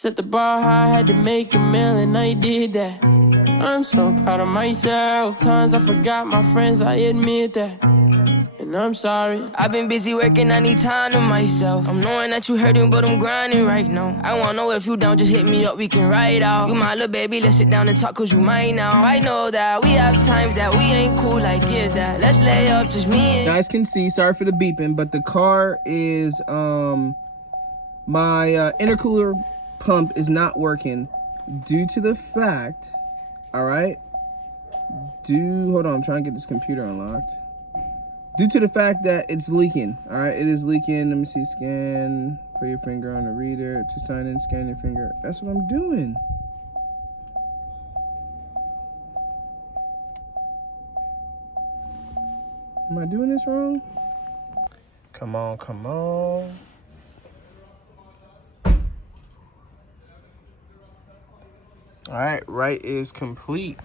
Set the bar high, had to make a meal and I did that. I'm so proud of myself. Times I forgot my friends, I admit that. And I'm sorry. I've been busy working, I need time to myself. I'm knowing that you hurting, but I'm grinding right now. I wanna know if you down, just hit me up, we can ride out. You my little baby, let's sit down and talk, cause you mine now. I know that we have times that we ain't cool, like yeah, that. Let's lay up, just me and... You guys can see, sorry for the beeping, but the car is, my intercooler pump is not working due to the fact, all right, hold on, I'm trying to get this computer unlocked. Due to the fact that it's leaking, all right, it is leaking. Let me see, scan, put your finger on the reader to sign in, scan your finger. That's what I'm doing. Am I doing this wrong? Come on, come on. All right, right is complete.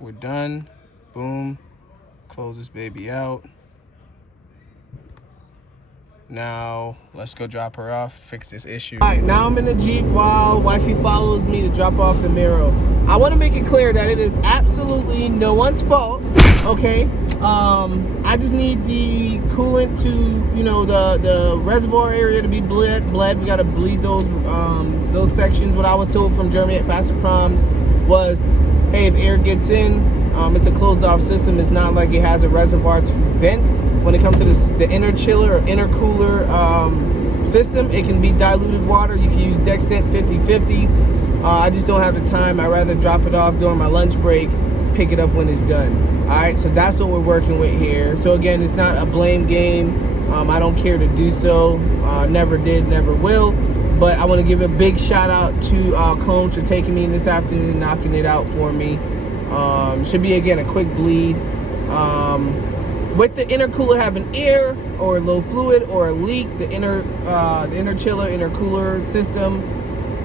We're done. Boom. Close this baby out. Now, let's go drop her off, fix this issue. All right, now I'm in the Jeep while wifey follows me to drop off the Miro. I want to make it clear that it is absolutely no one's fault, okay? I just need the coolant to, you know, the reservoir area to be bled. We got to bleed those sections. What I was told from Jeremy at Faster Proms was, hey, if air gets in, it's a closed off system. It's not like it has a reservoir to vent. When it comes to the inner chiller or intercooler system, it can be diluted water. You can use Dextent 50/50. I just don't have the time. I'd rather drop it off during my lunch break, pick it up when it's done. All right, so that's what we're working with here. So again, it's not a blame game. I don't care to do so. Never did, never will. But I want to give a big shout out to Combs for taking me in this afternoon and knocking it out for me. Should be, again, a quick bleed. With the intercooler having air or low fluid or a leak, the inner chiller, intercooler system,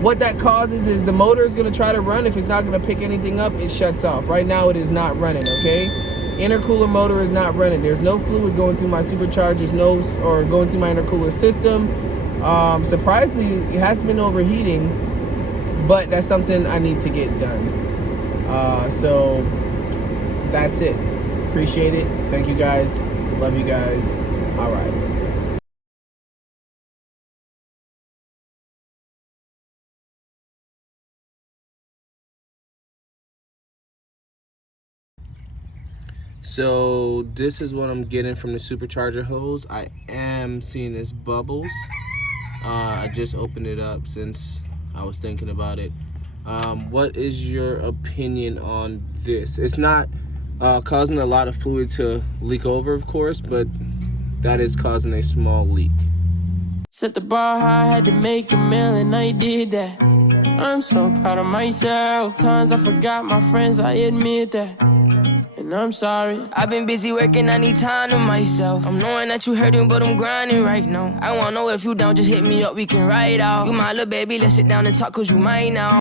what that causes is the motor is going to try to run. If it's not going to pick anything up, it shuts off. Right now, it is not running, okay? Intercooler motor is not running. There's no fluid going through my supercharger's nose or going through my intercooler system. Surprisingly, it hasn't been overheating, but that's something I need to get done. So that's it. Appreciate it. Thank you guys. Love you guys. All right. So this is what I'm getting from the supercharger hose. I am seeing this bubbles. I just opened it up since I was thinking about it. What is your opinion on this? It's not causing a lot of fluid to leak over, of course, but that is causing a small leak. Set the bar high, had to make a meal and I did that. I'm so proud of myself. Times I forgot my friends, I admit that. And I'm sorry. I've been busy working, I need time to myself. I'm knowing that you hurting, but I'm grinding right now. I wanna know if you down, just hit me up, we can ride out. You my little baby, let's sit down and talk, cause you mine now.